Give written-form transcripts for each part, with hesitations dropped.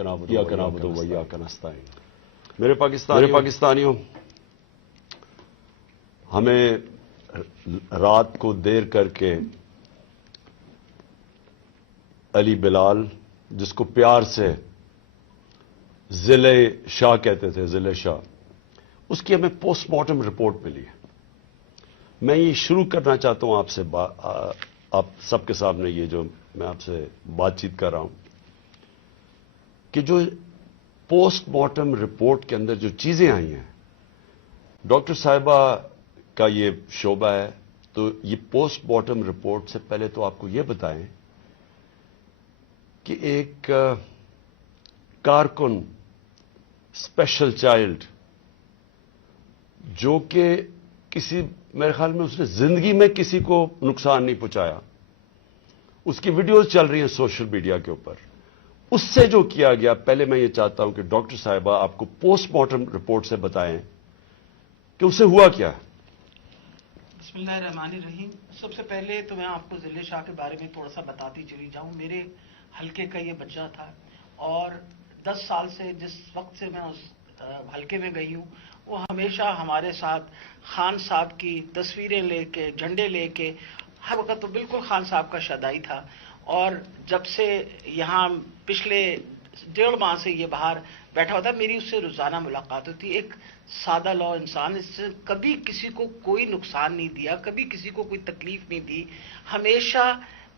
نعبد و ایاک نستعین۔ میرے پاکستانیوں، ہمیں رات کو دیر کر کے علی بلال، جس کو پیار سے ضلع شاہ کہتے تھے، ضلع شاہ، اس کی ہمیں پوسٹ مارٹم رپورٹ ملی ہے۔ میں یہ شروع کرنا چاہتا ہوں آپ سے، آپ سب کے سامنے یہ جو میں آپ سے بات چیت کر رہا ہوں، کہ جو پوسٹ مارٹم رپورٹ کے اندر جو چیزیں آئی ہیں، ڈاکٹر صاحبہ کا یہ شعبہ ہے، تو یہ پوسٹ مارٹم رپورٹ سے پہلے تو آپ کو یہ بتائیں کہ ایک کارکن، اسپیشل چائلڈ، جو کہ میرے خیال میں اس نے زندگی میں کسی کو نقصان نہیں پہنچایا، اس کی ویڈیوز چل رہی ہیں سوشل میڈیا کے اوپر، اس سے جو کیا گیا، پہلے میں یہ چاہتا ہوں کہ ڈاکٹر صاحبہ آپ کو پوسٹ مارٹم رپورٹ سے بتائیں کہ اسے ہوا کیا۔ بسم اللہ الرحمن الرحیم۔ سب سے پہلے تو میں آپ کو ضلع شاہ کے بارے میں تھوڑا سا بتاتی چلی جاؤں۔ میرے حلقے کا یہ بچہ تھا، اور 10 سال سے جس وقت سے میں اس حلقے میں گئی ہوں، وہ ہمیشہ ہمارے ساتھ خان صاحب کی تصویریں لے کے، جھنڈے لے کے، ہر وقت تو بالکل خان صاحب کا شدائی تھا۔ اور جب سے یہاں پچھلے 1.5 ماہ سے یہ باہر بیٹھا ہوتا، میری اس سے روزانہ ملاقات ہوتی۔ ایک سادہ لو انسان، اس سے کبھی کسی کو کوئی نقصان نہیں دیا، کبھی کسی کو کوئی تکلیف نہیں دی، ہمیشہ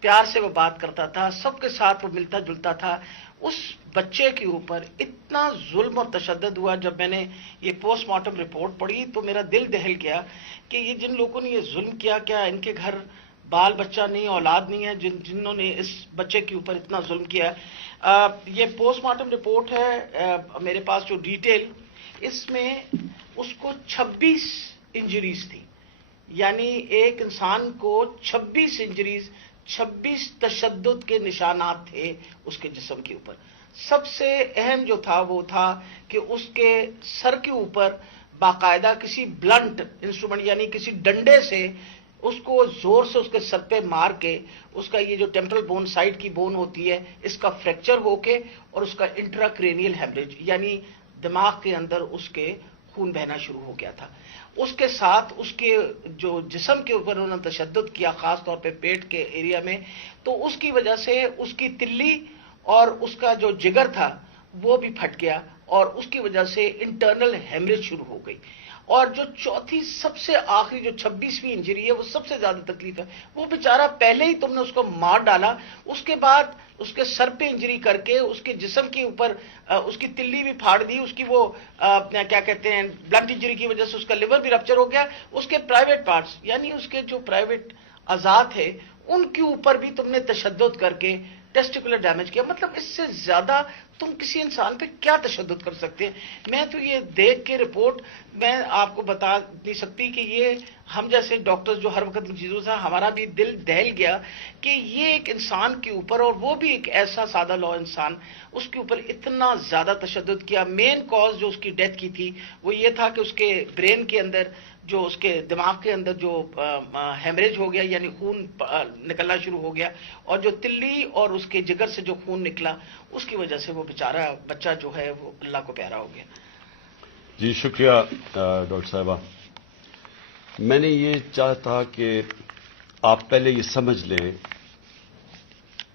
پیار سے وہ بات کرتا تھا، سب کے ساتھ وہ ملتا جلتا تھا۔ اس بچے کے اوپر اتنا ظلم اور تشدد ہوا، جب میں نے یہ پوسٹ مارٹم رپورٹ پڑھی تو میرا دل دہل گیا کہ یہ جن لوگوں نے یہ ظلم کیا، کیا ان کے گھر بال بچہ نہیں، اولاد نہیں ہے، جنہوں نے اس بچے کے اوپر اتنا ظلم کیا۔ یہ پوسٹ مارٹم رپورٹ ہے میرے پاس جو ڈیٹیل، اس میں اس کو 26 انجریز تھی، یعنی ایک انسان کو 26 انجریز، 26 تشدد کے نشانات تھے اس کے جسم کے اوپر۔ سب سے اہم جو تھا وہ تھا کہ اس کے سر کے اوپر باقاعدہ کسی بلنٹ انسٹرومنٹ، یعنی کسی ڈنڈے سے اس کو زور سے اس کے سر پہ مار کے، اس کا یہ جو ٹیمپرل بون، سائڈ کی بون ہوتی ہے، اس کا فریکچر ہو کے، اور اس کا انٹراکرینیل ہیمریج، یعنی دماغ کے اندر اس کے خون بہنا شروع ہو گیا تھا۔ اس کے ساتھ اس کے جو جسم کے اوپر انہوں نے تشدد کیا، خاص طور پہ پیٹ کے ایریا میں، تو اس کی وجہ سے اس کی تلی اور اس کا جو جگر تھا وہ بھی پھٹ گیا، اور اس کی وجہ سے انٹرنل ہیمریج شروع ہو گئی۔ اور جو چوتھی سب سے آخری جو 26ویں انجری ہے، وہ سب سے زیادہ تکلیف ہے۔ وہ بیچارہ پہلے ہی تم نے اس کو مار ڈالا، اس کے بعد اس کے سر پہ انجری کر کے اس کے جسم کے اوپر اس کی تلی بھی پھاڑ دی، اس کی وہ کیا کہتے ہیں، بلنٹ انجری کی وجہ سے اس کا لیور بھی رپچر ہو گیا، اس کے پرائیویٹ پارٹس، یعنی اس کے جو پرائیویٹ اعضاء تھے ان کے اوپر بھی تم نے تشدد کر کے ٹیسٹیکولر ڈیمیج کیا۔ مطلب اس سے زیادہ تم کسی انسان پہ کیا تشدد کر سکتے ہیں؟ میں تو یہ دیکھ کے رپورٹ میں آپ کو بتا نہیں سکتی کہ یہ ہم جیسے ڈاکٹر جو ہر وقت ان چیزوں سے، ہمارا بھی دل دہل گیا کہ یہ ایک انسان کے اوپر، اور وہ بھی ایک ایسا سادہ لو انسان، اس کے اوپر اتنا زیادہ تشدد کیا۔ مین کاز جو اس کی ڈیتھ کی تھی وہ یہ تھا کہ اس کے برین کے اندر، جو اس کے دماغ کے اندر جو ہیمریج ہو گیا، یعنی خون نکلنا شروع ہو گیا، اور جو تلی اور اس کے جگر سے جو خون نکلا، اس کی وجہ سے وہ بیچارہ بچہ جو ہے وہ اللہ کو پیارا ہو گیا۔ جی شکریہ ڈاکٹر صاحبہ۔ میں نے یہ چاہتا کہ آپ پہلے یہ سمجھ لیں،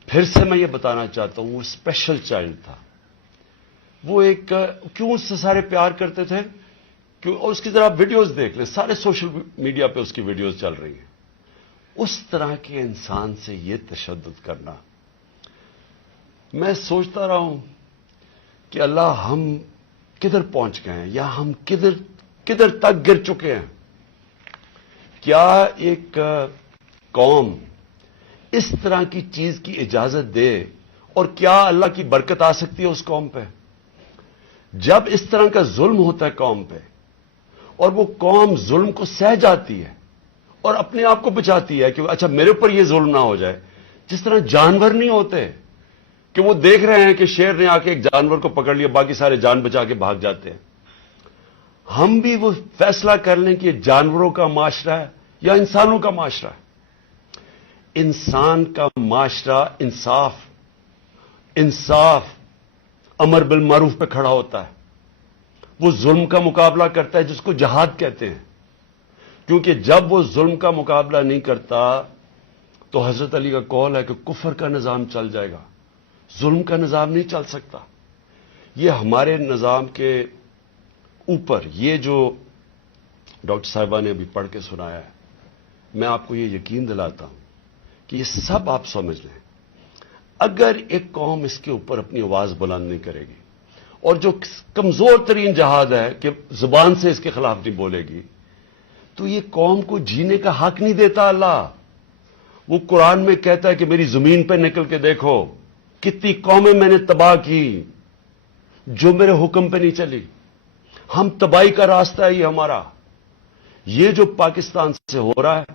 پھر سے میں یہ بتانا چاہتا ہوں، وہ اسپیشل چائلڈ تھا، وہ ایک کیوں اس سے سارے پیار کرتے تھے، اور اس کی ذرا ویڈیوز دیکھ لیں، سارے سوشل میڈیا پہ اس کی ویڈیوز چل رہی ہیں۔ اس طرح کے انسان سے یہ تشدد کرنا، میں سوچتا رہا ہوں کہ اللہ ہم کدھر پہنچ گئے ہیں، یا ہم کدھر تک گر چکے ہیں۔ کیا ایک قوم اس طرح کی چیز کی اجازت دے، اور کیا اللہ کی برکت آ سکتی ہے اس قوم پہ؟ جب اس طرح کا ظلم ہوتا ہے قوم پہ، اور وہ قوم ظلم کو سہ جاتی ہے اور اپنے آپ کو بچاتی ہے کہ اچھا میرے اوپر یہ ظلم نہ ہو جائے، جس طرح جانور نہیں ہوتے کہ وہ دیکھ رہے ہیں کہ شیر نے آ کے ایک جانور کو پکڑ لیا، باقی سارے جان بچا کے بھاگ جاتے ہیں۔ ہم بھی وہ فیصلہ کر لیں کہ یہ جانوروں کا معاشرہ ہے یا انسانوں کا معاشرہ ہے۔ انسان کا معاشرہ انصاف امر بالمعروف پہ کھڑا ہوتا ہے، وہ ظلم کا مقابلہ کرتا ہے جس کو جہاد کہتے ہیں، کیونکہ جب وہ ظلم کا مقابلہ نہیں کرتا تو حضرت علی کا قول ہے کہ کفر کا نظام چل جائے گا، ظلم کا نظام نہیں چل سکتا۔ یہ ہمارے نظام کے اوپر یہ جو ڈاکٹر صاحبہ نے ابھی پڑھ کے سنایا ہے، میں آپ کو یہ یقین دلاتا ہوں کہ یہ سب آپ سمجھ لیں، اگر ایک قوم اس کے اوپر اپنی آواز بلند نہیں کرے گی، اور جو کمزور ترین جہاد ہے کہ زبان سے اس کے خلاف نہیں بولے گی، تو یہ قوم کو جینے کا حق نہیں دیتا اللہ۔ وہ قرآن میں کہتا ہے کہ میری زمین پہ نکل کے دیکھو کتنی قومیں میں نے تباہ کی جو میرے حکم پہ نہیں چلی۔ ہم تباہی کا راستہ ہے یہ ہمارا۔ یہ جو پاکستان سے ہو رہا ہے،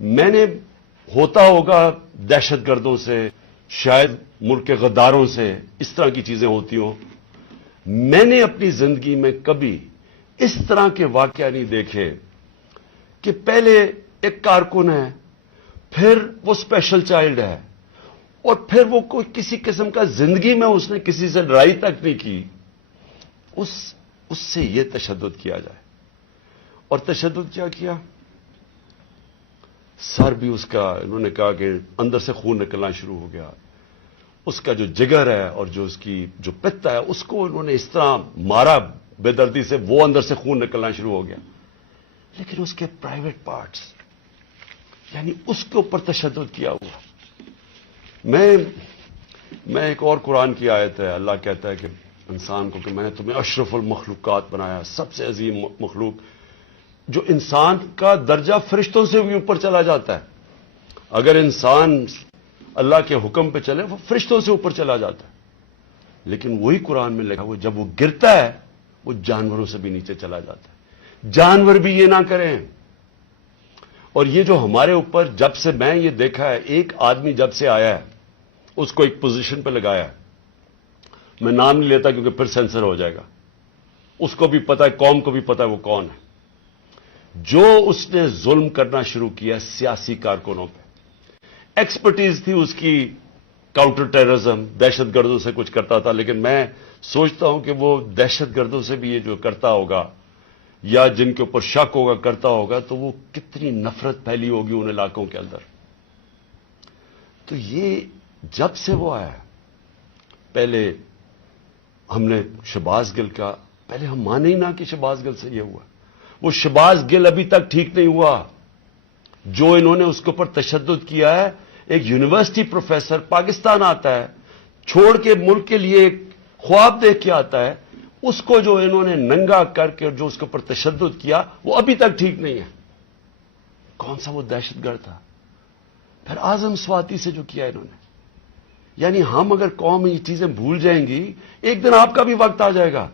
میں نے ہوتا ہوگا دہشت گردوں سے، شاید ملک کے غداروں سے، اس طرح کی چیزیں ہوتی ہوں، میں نے اپنی زندگی میں کبھی اس طرح کے واقعہ نہیں دیکھے کہ پہلے ایک کارکن ہے، پھر وہ اسپیشل چائلڈ ہے، اور پھر وہ کوئی کسی قسم کا زندگی میں اس نے کسی سے لڑائی تک نہیں کی، اس سے یہ تشدد کیا جائے۔ اور تشدد کیا کیا؟ سر بھی اس کا، انہوں نے کہا کہ اندر سے خون نکلنا شروع ہو گیا، اس کا جو جگر ہے اور جو اس کی جو پتا ہے اس کو انہوں نے اس طرح مارا بے دردی سے، وہ اندر سے خون نکلنا شروع ہو گیا۔ لیکن اس کے پرائیویٹ پارٹس، یعنی اس کے اوپر تشدد کیا ہوا۔ میں ایک اور قرآن کی آیت ہے، اللہ کہتا ہے کہ انسان کو کہ میں نے تمہیں اشرف المخلوقات بنایا، سب سے عظیم مخلوق، جو انسان کا درجہ فرشتوں سے بھی اوپر چلا جاتا ہے۔ اگر انسان اللہ کے حکم پہ چلے وہ فرشتوں سے اوپر چلا جاتا ہے، لیکن وہی قرآن میں لکھا ہوا جب وہ گرتا ہے وہ جانوروں سے بھی نیچے چلا جاتا ہے۔ جانور بھی یہ نہ کریں۔ اور یہ جو ہمارے اوپر، جب سے میں یہ دیکھا ہے، ایک آدمی جب سے آیا ہے اس کو ایک پوزیشن پہ لگایا ہے، میں نام نہیں لیتا کیونکہ پھر سینسر ہو جائے گا، اس کو بھی پتا ہے، قوم کو بھی پتا ہے وہ کون ہے، جو اس نے ظلم کرنا شروع کیا سیاسی کارکنوں پہ۔ ایکسپرٹیز تھی اس کی کاؤنٹر ٹیررزم، دہشت گردوں سے کچھ کرتا تھا، لیکن میں سوچتا ہوں کہ وہ دہشت گردوں سے بھی یہ جو کرتا ہوگا یا جن کے اوپر شک ہوگا کرتا ہوگا، تو وہ کتنی نفرت پھیلی ہوگی ان علاقوں کے اندر۔ تو یہ جب سے وہ آیا، پہلے ہم نے شہباز گل کا، پہلے ہم مانے ہی نہ کہ شہباز گل سے یہ ہوا، وہ شہباز گل ابھی تک ٹھیک نہیں ہوا، جو انہوں نے اس کے اوپر تشدد کیا ہے۔ ایک یونیورسٹی پروفیسر پاکستان آتا ہے، چھوڑ کے ملک کے لیے ایک خواب دیکھ کے آتا ہے، اس کو جو انہوں نے ننگا کر کے جو اس کے اوپر تشدد کیا وہ ابھی تک ٹھیک نہیں ہے۔ کون سا وہ دہشت گرد تھا؟ پھر اعظم سواتی سے جو کیا انہوں نے، یعنی ہم اگر قوم یہ چیزیں بھول جائیں گی، ایک دن آپ کا بھی وقت آ جائے گا۔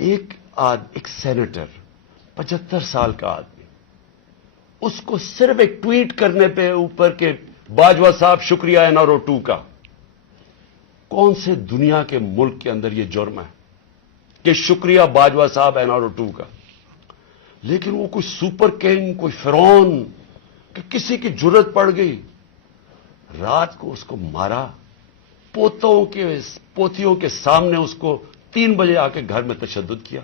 ایک سینیٹر 75 سال کا آدمی، اس کو صرف ایک ٹویٹ کرنے پہ اوپر کے باجوہ صاحب شکریہ این آر او 2 کا، کون سے دنیا کے ملک کے اندر یہ جرم ہے کہ شکریہ باجوہ صاحب این آر او 2 کا؟ لیکن وہ کوئی سپر کنگ، کوئی فرعون کہ کسی کی جرت پڑ گئی، رات کو اس کو مارا، پوتیوں کے سامنے اس کو 3 بجے آ کے گھر میں تشدد کیا،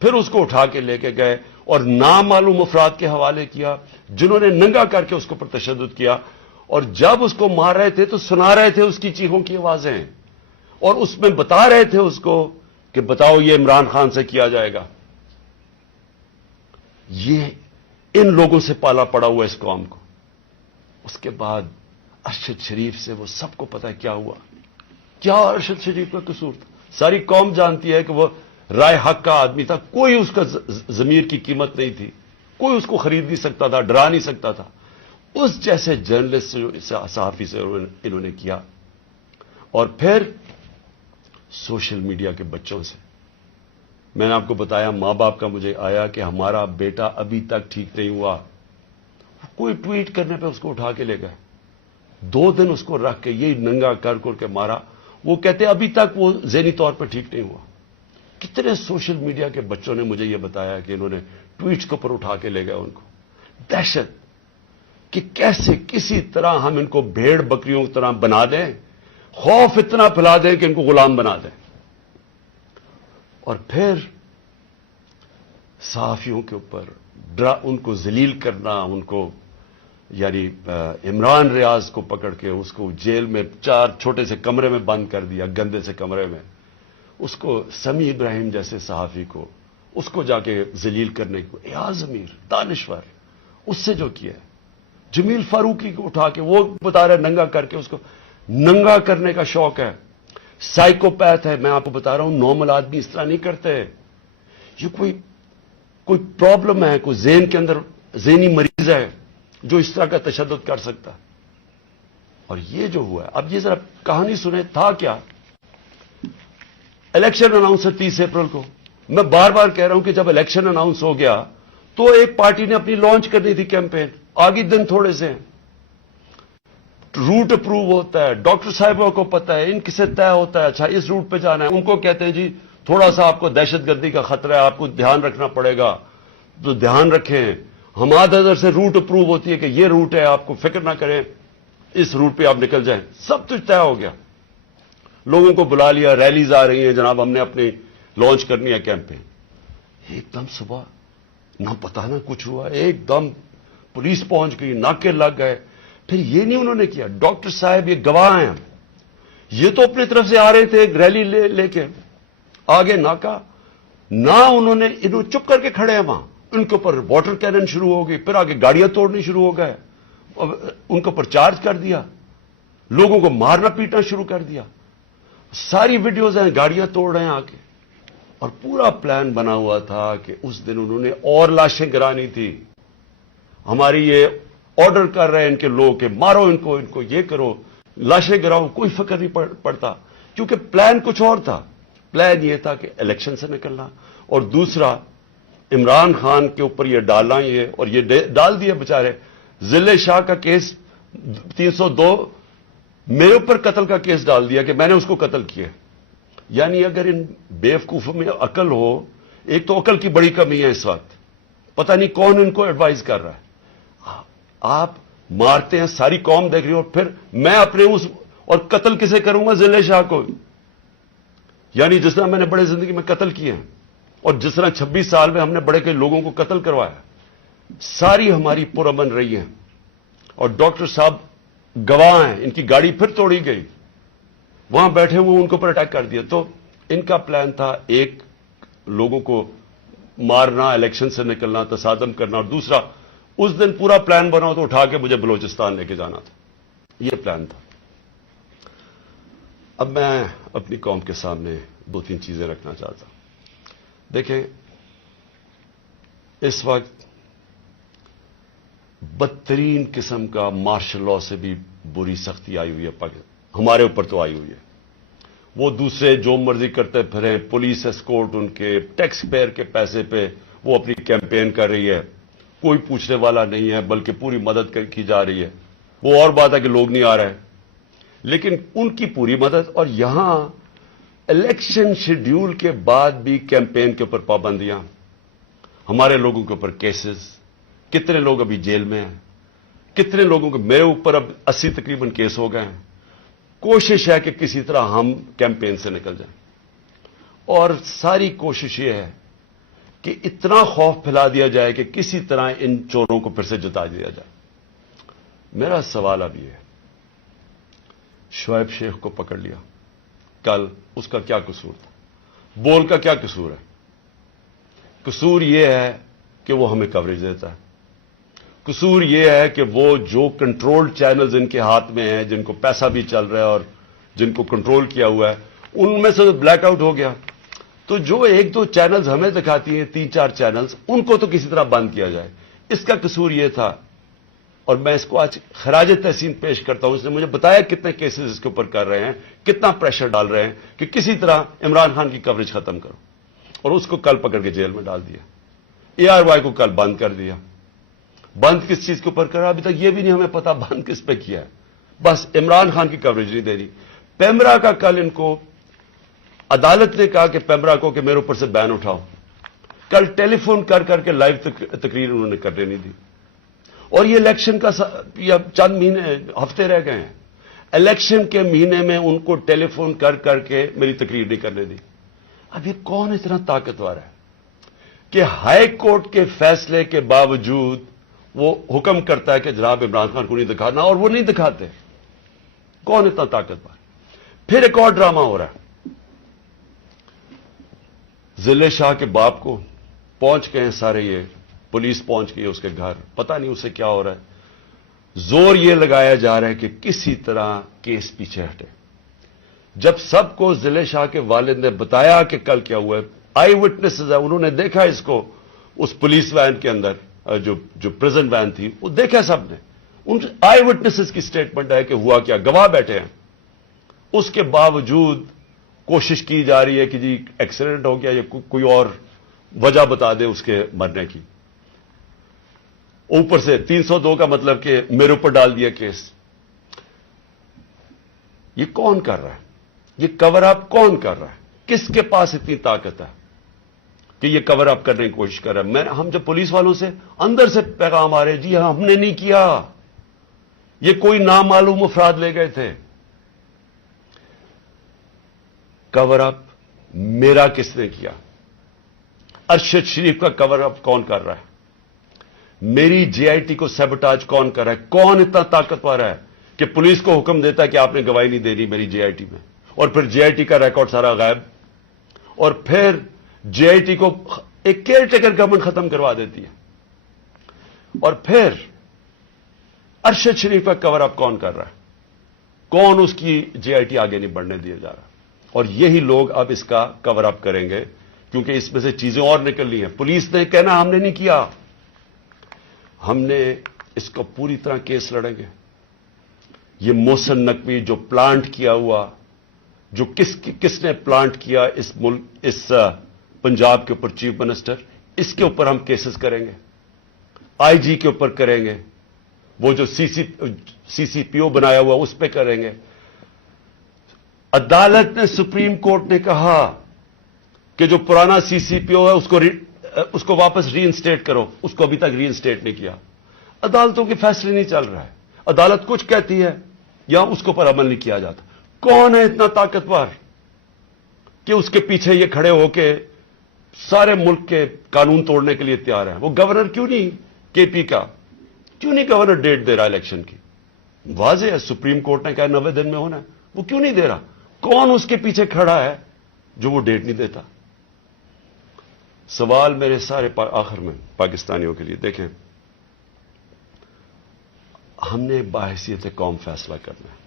پھر اس کو اٹھا کے لے کے گئے اور نامعلوم افراد کے حوالے کیا جنہوں نے ننگا کر کے اس کے اوپر تشدد کیا، اور جب اس کو مار رہے تھے تو سنا رہے تھے اس کی چیخوں کی آوازیں، اور اس میں بتا رہے تھے اس کو کہ بتاؤ یہ عمران خان سے کیا جائے گا۔ یہ ان لوگوں سے پالا پڑا ہوا اس قوم کو۔ اس کے بعد ارشد شریف سے وہ سب کو پتا ہے کیا ہوا، کیا ارشد شریف کا قصور تھا۔ ساری قوم جانتی ہے کہ وہ رائے حق کا آدمی تھا، کوئی اس کا ضمیر کی قیمت نہیں تھی، کوئی اس کو خرید نہیں سکتا تھا، ڈرا نہیں سکتا تھا۔ اس جیسے جرنلسٹ سے، صحافی سے انہوں نے کیا، اور پھر سوشل میڈیا کے بچوں سے۔ میں نے آپ کو بتایا ماں باپ کا مجھے آیا کہ ہمارا بیٹا ابھی تک ٹھیک نہیں ہوا، کوئی ٹویٹ کرنے پہ اس کو اٹھا کے لے گئے، 2 دن اس کو رکھ کے یہی ننگا کر کے مارا۔ وہ کہتے ابھی تک وہ ذہنی طور پہ ٹھیک نہیں ہوا۔ کتنے سوشل میڈیا کے بچوں نے مجھے یہ بتایا کہ انہوں نے ٹویٹس کے اوپر اٹھا کے لے گئے ان کو۔ دہشت کہ کیسے کسی طرح ہم ان کو بھیڑ بکریوں کی طرح بنا دیں، خوف اتنا پھیلا دیں کہ ان کو غلام بنا دیں، اور پھر صحافیوں کے اوپر ان کو ذلیل کرنا، ان کو یعنی عمران ریاض کو پکڑ کے اس کو جیل میں 4 چھوٹے سے کمرے میں بند کر دیا، گندے سے کمرے میں، اس کو سمیع ابراہیم جیسے صحافی کو اس کو جا کے ذلیل کرنے کو، ایاز امیر دانشور اس سے جو کیا ہے، جمیل فاروقی کو اٹھا کے وہ بتا رہا ہے ننگا کر کے، اس کو ننگا کرنے کا شوق ہے، سائیکوپیتھ ہے. میں آپ کو بتا رہا ہوں نارمل آدمی اس طرح نہیں کرتے. یہ کوئی پرابلم ہے، کوئی ذہن کے اندر ذہنی مریض ہے جو اس طرح کا تشدد کر سکتا ہے. اور یہ جو ہوا ہے، اب یہ ذرا کہانی سنیں تھا کیا. الیکشن اناؤنس ہے 30 اپریل کو. میں بار بار کہہ رہا ہوں کہ جب الیکشن اناؤنس ہو گیا تو ایک پارٹی نے اپنی لانچ کرنی تھی کیمپین. آگے دن تھوڑے سے ہیں، روٹ اپروو ہوتا ہے، ڈاکٹر صاحبوں کو پتا ہے، ان کسے طے ہوتا ہے، اچھا اس روٹ پہ جانا ہے. ان کو کہتے ہیں جی تھوڑا سا آپ کو دہشت گردی کا خطرہ ہے، آپ کو دھیان رکھنا پڑے گا، تو دھیان رکھیں. حماد اظہر سے روٹ اپروو ہوتی ہے کہ یہ روٹ ہے، آپ کو فکر نہ کریں، اس روٹ پہ آپ نکل جائیں. سب کچھ طے ہو گیا. لوگوں کو بلا لیا، ریلیز آ رہی ہیں، جناب ہم نے اپنی لانچ کرنی ہے کیمپین. ایک دم صبح نہ پتا نہ کچھ ہوا، ایک دم پولیس پہنچ گئی، ناکے لگ گئے. پھر یہ نہیں انہوں نے کیا، ڈاکٹر صاحب یہ گواہ ہیں، یہ تو اپنی طرف سے آ رہے تھے ایک ریلی لے کے، آگے ناکا نہ انہوں چپ کر کے کھڑے ہیں وہاں. ان کے اوپر واٹر کینن شروع ہو گئی، پھر آگے گاڑیاں توڑنی شروع ہو گئے، ان کے اوپر چارج کر دیا، لوگوں کو مارنا پیٹنا شروع کر دیا. ساری ویڈیوز ہیں، گاڑیاں توڑ رہے ہیں آگے. اور پورا پلان بنا ہوا تھا کہ اس دن انہوں نے اور لاشیں گرانی تھی. ہماری یہ آرڈر کر رہے ہیں ان کے لوگ کہ مارو ان کو یہ کرو، لاشیں گراؤ، کوئی فکر نہیں پڑتا. کیونکہ پلان کچھ اور تھا. پلان یہ تھا کہ الیکشن سے نکلنا، اور دوسرا عمران خان کے اوپر یہ ڈالنا، یہ اور یہ ڈال دیا بیچارے. ضلع شاہ کا کیس 302 میرے اوپر قتل کا کیس ڈال دیا کہ میں نے اس کو قتل کیا. یعنی اگر ان بیوقوفوں میں عقل ہو، ایک تو عقل کی بڑی کمی ہے اس وقت، پتہ نہیں کون ان کو ایڈوائز کر رہا ہے. آپ مارتے ہیں، ساری قوم دیکھ رہی ہو، پھر میں اپنے اور قتل کسے کروں گا؟ ضلع شاہ کو. یعنی جس طرح میں نے بڑے زندگی میں قتل کیے ہیں، اور جس طرح 26 سال میں ہم نے بڑے کئی لوگوں کو قتل کروایا، ساری ہماری پرامن رہی ہیں. اور ڈاکٹر صاحب گواہ ہیں، ان کی گاڑی پھر توڑی گئی، وہاں بیٹھے ہوئے ان کے اوپر اٹیک کر دیا. تو ان کا پلان تھا ایک لوگوں کو مارنا، الیکشن سے نکلنا، تصادم کرنا، اور دوسرا اس دن پورا پلان بنا تو اٹھا کے مجھے بلوچستان لے کے جانا تھا. یہ پلان تھا. اب میں اپنی قوم کے سامنے 2-3 چیزیں رکھنا چاہتا ہوں. دیکھیں، اس وقت بدترین قسم کا مارشل لا سے بھی بری سختی آئی ہوئی ہے ہمارے اوپر تو آئی ہوئی ہے. وہ دوسرے جو مرضی کرتے پھریں، پولیس اسکورٹ ان کے ٹیکس پیئر کے پیسے پہ وہ اپنی کیمپین کر رہی ہے، کوئی پوچھنے والا نہیں ہے، بلکہ پوری مدد کی جا رہی ہے. وہ اور بات ہے کہ لوگ نہیں آ رہے، لیکن ان کی پوری مدد. اور یہاں الیکشن شیڈیول کے بعد بھی کیمپین کے اوپر پابندیاں، ہمارے لوگوں کے اوپر کیسز. کتنے لوگ ابھی جیل میں ہیں، کتنے لوگوں کے، میرے اوپر اب 80 تقریباً کیس ہو گئے ہیں. کوشش ہے کہ کسی طرح ہم کیمپین سے نکل جائیں، اور ساری کوشش یہ ہے کہ اتنا خوف پھیلا دیا جائے کہ کسی طرح ان چوروں کو پھر سے جتا دیا جائے. میرا سوال اب یہ ہے، شعیب شیخ کو پکڑ لیا کل، اس کا کیا قصور تھا؟ بول کا کیا قصور ہے؟ قصور یہ ہے کہ وہ ہمیں کوریج دیتا ہے. قصور یہ ہے کہ وہ جو کنٹرول چینلز ان کے ہاتھ میں ہیں، جن کو پیسہ بھی چل رہا ہے اور جن کو کنٹرول کیا ہوا ہے، ان میں سے بلیک آؤٹ ہو گیا. تو جو 1-2 چینلز ہمیں دکھاتی ہیں، 3-4 چینلز، ان کو تو کسی طرح بند کیا جائے. اس کا قصور یہ تھا، اور میں اس کو آج خراج تحسین پیش کرتا ہوں. اس نے مجھے بتایا کتنے کیسز اس کے اوپر کر رہے ہیں، کتنا پریشر ڈال رہے ہیں کہ کسی طرح عمران خان کی کوریج ختم کرو. اور اس کو کل پکڑ کے جیل میں ڈال دیا. ARY کو کل بند کر دیا. بند کس چیز کے اوپر کرا ابھی تک یہ بھی نہیں ہمیں پتا بند کس پہ کیا ہے. بس عمران خان کی کوریج نہیں دے رہی. پیمرا کا کل ان کو عدالت نے کہا کہ پیمرا کو کہ میرے اوپر سے بین اٹھاؤ. کل ٹیلی فون کر کے لائیو تقریر انہوں نے کرنے نہیں دی. اور یہ الیکشن کا چند مہینے، ہفتے رہ گئے ہیں. الیکشن کے مہینے میں ان کو ٹیلی فون کر کر کے میری تقریر نہیں کرنے دی. اب یہ کون اتنا طاقتور ہے کہ ہائی کورٹ کے فیصلے کے باوجود وہ حکم کرتا ہے کہ جناب عمران خان کو نہیں دکھانا, اور وہ نہیں دکھاتے؟ کون اتنا طاقتور؟ پھر ایک اور ڈرامہ ہو رہا ہے. ضلع شاہ کے باپ کو پہنچ گئے ہیں سارے, یہ پولیس پہنچ گئی ہے اس کے گھر, پتہ نہیں اسے کیا ہو رہا ہے. زور یہ لگایا جا رہا ہے کہ کسی طرح کیس پیچھے ہٹے. جب سب کو ضلع شاہ کے والد نے بتایا کہ کل کیا ہوا ہے, آئی وٹنسز ہے, انہوں نے دیکھا اس کو اس پولیس وین کے اندر, جو پریزن وین تھی وہ دیکھا سب نے, ان آئی وٹنسز کی سٹیٹمنٹ ہے کہ ہوا کیا, گواہ بیٹھے ہیں. اس کے باوجود کوشش کی جا رہی ہے کہ جی ایکسیڈنٹ ہو گیا یا کوئی اور وجہ بتا دے اس کے مرنے کی. اوپر سے 302 کا مطلب کہ میرے اوپر ڈال دیا کیس. یہ کون کر رہا ہے؟ یہ کور اپ کون کر رہا ہے؟ کس کے پاس اتنی طاقت ہے کہ یہ کور اپ کرنے کی کوشش کر رہا ہے؟ ہم جب پولیس والوں سے اندر سے پیغام آ رہے, جی ہاں ہم نے نہیں کیا, یہ کوئی نامعلوم افراد لے گئے تھے. کور اپ میرا کس نے کیا؟ ارشد شریف کا کور اپ کون کر رہا ہے؟ میری جے آئی ٹی کو سیبوٹاج کون کر رہا ہے؟ کون اتنا طاقتور ہے کہ پولیس کو حکم دیتا ہے کہ آپ نے گواہی نہیں دینی میری جے آئی ٹی میں, اور پھر جے آئی ٹی کا ریکارڈ سارا غائب, اور پھر جے آئی ٹی کو ایک کیئر ٹیکر گورنمنٹ ختم کروا دیتی ہے, اور پھر ارشد شریف کا کور اپ کون کر رہا ہے؟ کون اس کی جے آئی ٹی آگے نہیں بڑھنے دیا جا رہا؟ اور یہی لوگ اب اس کا کور اپ کریں گے کیونکہ اس میں سے چیزیں اور نکلنی ہیں. پولیس نے کہنا ہم نے نہیں کیا, ہم نے اس کو پوری طرح کیس لڑیں گے. یہ محسن نقوی جو پلانٹ کیا ہوا, جو کس نے پلانٹ کیا اس ملک, اس پنجاب کے اوپر چیف منسٹر, اس کے اوپر ہم کیسز کریں گے, آئی جی کے اوپر کریں گے, وہ جو سی سی پی او بنایا ہوا اس پہ کریں گے. عدالت نے, سپریم کورٹ نے کہا کہ جو پرانا سی سی پی او ہے اس کو واپس ری انسٹیٹ کرو, اس کو ابھی تک ری انسٹیٹ نہیں کیا. عدالتوں کے فیصلے نہیں چل رہا ہے, عدالت کچھ کہتی ہے یا اس کے اوپر عمل نہیں کیا جاتا. کون ہے اتنا طاقتور کہ اس کے پیچھے یہ کھڑے ہو کے سارے ملک کے قانون توڑنے کے لیے تیار ہیں؟ وہ گورنر کیوں نہیں, کے پی کا کیوں نہیں گورنر ڈیٹ دے رہا الیکشن کی؟ واضح ہے سپریم کورٹ نے کہا 90 دن میں ہونا ہے, وہ کیوں نہیں دے رہا؟ کون اس کے پیچھے کھڑا ہے جو وہ ڈیٹ نہیں دیتا؟ سوال میرے سارے آخر میں پاکستانیوں کے لیے, دیکھیں ہم نے باحثیت قوم فیصلہ کرنا ہے.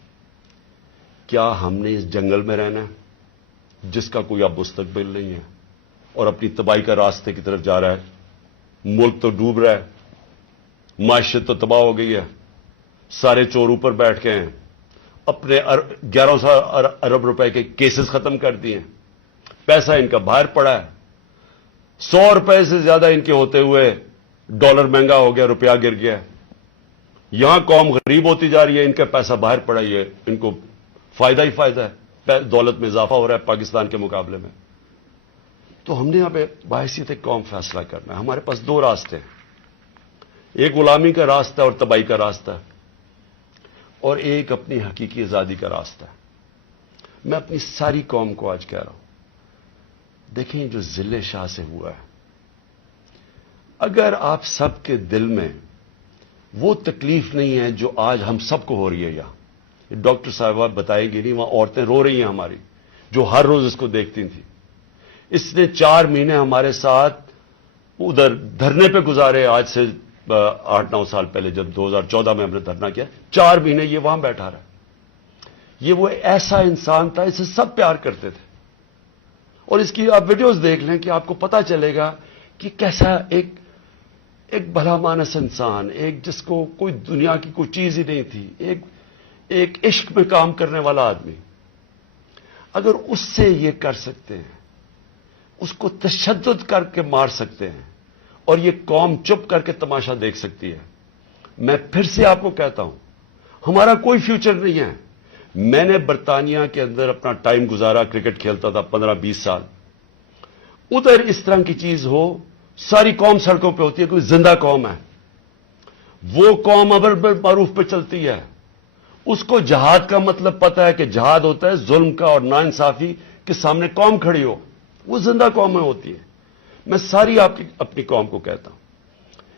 کیا ہم نے اس جنگل میں رہنا ہے جس کا کوئی اب مستقبل نہیں ہے اور اپنی تباہی کا راستے کی طرف جا رہا ہے؟ ملک تو ڈوب رہا ہے, معیشت تو تباہ ہو گئی ہے, سارے چور اوپر بیٹھ گئے ہیں, اپنے 1100 ارب روپے کے کیسز ختم کر دیے ہیں, پیسہ ان کا باہر پڑا ہے, 100 روپے سے زیادہ ان کے ہوتے ہوئے ڈالر مہنگا ہو گیا, روپیہ گر گیا. یہاں قوم غریب ہوتی جا رہی ہے, ان کا پیسہ باہر پڑا ہی ہے, ان کو فائدہ ہی فائدہ ہے, دولت میں اضافہ ہو رہا ہے پاکستان کے مقابلے میں. تو ہم نے یہاں پہ باحثیت قوم فیصلہ کرنا ہے. ہمارے پاس 2 راستے ہیں, ایک غلامی کا راستہ اور تباہی کا راستہ, اور ایک اپنی حقیقی آزادی کا راستہ ہے. میں اپنی ساری قوم کو آج کہہ رہا ہوں, دیکھیں جو ضلع شاہ سے ہوا ہے, اگر آپ سب کے دل میں وہ تکلیف نہیں ہے جو آج ہم سب کو ہو رہی ہے, یہاں ڈاکٹر صاحبہ بتائیں گی نہیں, وہاں عورتیں رو رہی ہیں ہماری جو ہر روز اس کو دیکھتی تھیں. اس نے 4 مہینے ہمارے ساتھ ادھر دھرنے پہ گزارے, آج سے 8-9 سال پہلے جب 2014 میں ہم نے دھرنا کیا, 4 مہینے یہ وہاں بیٹھا رہا. یہ وہ ایسا انسان تھا, اسے سب پیار کرتے تھے, اور اس کی آپ ویڈیوز دیکھ لیں کہ آپ کو پتا چلے گا کہ کیسا ایک بھلا مانس انسان, ایک جس کو کوئی دنیا کی کوئی چیز ہی نہیں تھی, ایک عشق میں کام کرنے والا آدمی. اگر اس سے یہ کر سکتے ہیں, اس کو تشدد کر کے مار سکتے ہیں, اور یہ قوم چپ کر کے تماشا دیکھ سکتی ہے, میں پھر سے آپ کو کہتا ہوں ہمارا کوئی فیوچر نہیں ہے. میں نے برطانیہ کے اندر اپنا ٹائم گزارا, کرکٹ کھیلتا تھا 15-20 سال. ادھر اس طرح کی چیز ہو, ساری قوم سڑکوں پہ ہوتی ہے, کوئی زندہ قوم ہے, وہ قوم امر بالمعروف پہ چلتی ہے, اس کو جہاد کا مطلب پتا ہے کہ جہاد ہوتا ہے ظلم کا اور ناانصافی کے سامنے قوم کھڑی ہو. وہ زندہ قومیں ہوتی ہیں. میں ساری اپنی قوم کو کہتا ہوں,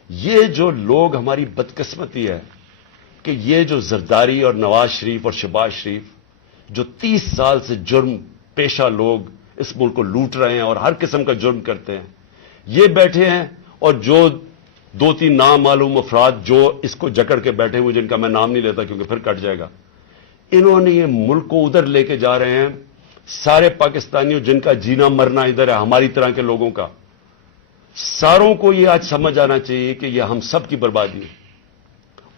یہ جو لوگ ہماری بدقسمتی ہے کہ یہ جو زرداری اور نواز شریف اور شہباز شریف جو 30 سال سے جرم پیشہ لوگ اس ملک کو لوٹ رہے ہیں اور ہر قسم کا جرم کرتے ہیں, یہ بیٹھے ہیں, اور جو 2-3 نامعلوم افراد جو اس کو جکڑ کے بیٹھے ہوئے, جن کا میں نام نہیں لیتا کیونکہ پھر کٹ جائے گا, انہوں نے یہ ملک کو ادھر لے کے جا رہے ہیں. سارے پاکستانیوں جن کا جینا مرنا ادھر ہے, ہماری طرح کے لوگوں کا, ساروں کو یہ آج سمجھ آنا چاہیے کہ یہ ہم سب کی بربادی ہے.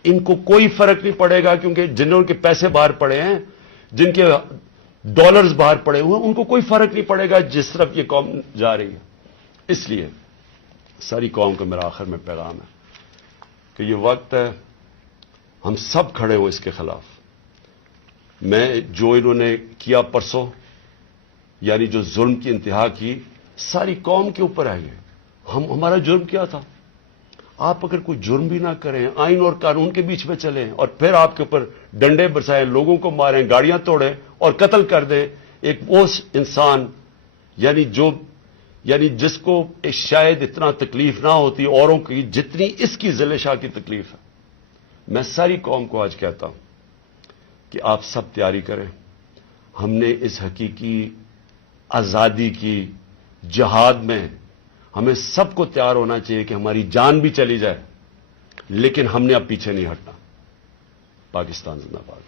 ان کو کوئی فرق نہیں پڑے گا, کیونکہ جنہوں کے پیسے باہر پڑے ہیں, جن کے ڈالرز باہر پڑے ہوئے ہیں, ان کو کوئی فرق نہیں پڑے گا جس طرف یہ قوم جا رہی ہے. اس لیے ساری قوم کو میرا آخر میں پیغام ہے کہ یہ وقت ہے ہم سب کھڑے ہوں اس کے خلاف. میں جو انہوں نے کیا پرسوں, یعنی جو ظلم کی انتہا کی, ساری قوم کے اوپر ہے. یہ ہمارا جرم کیا تھا؟ آپ اگر کوئی جرم بھی نہ کریں, آئین اور قانون کے بیچ میں چلیں, اور پھر آپ کے اوپر ڈنڈے برسائیں, لوگوں کو ماریں, گاڑیاں توڑیں اور قتل کر دیں ایک وہ انسان, یعنی جس کو شاید اتنا تکلیف نہ ہوتی اوروں کی جتنی اس کی ذل شاہ کی تکلیف ہے. میں ساری قوم کو آج کہتا ہوں کہ آپ سب تیاری کریں. ہم نے اس حقیقی آزادی کی جہاد میں ہمیں سب کو تیار ہونا چاہیے کہ ہماری جان بھی چلی جائے, لیکن ہم نے اب پیچھے نہیں ہٹنا. پاکستان زندہ باد.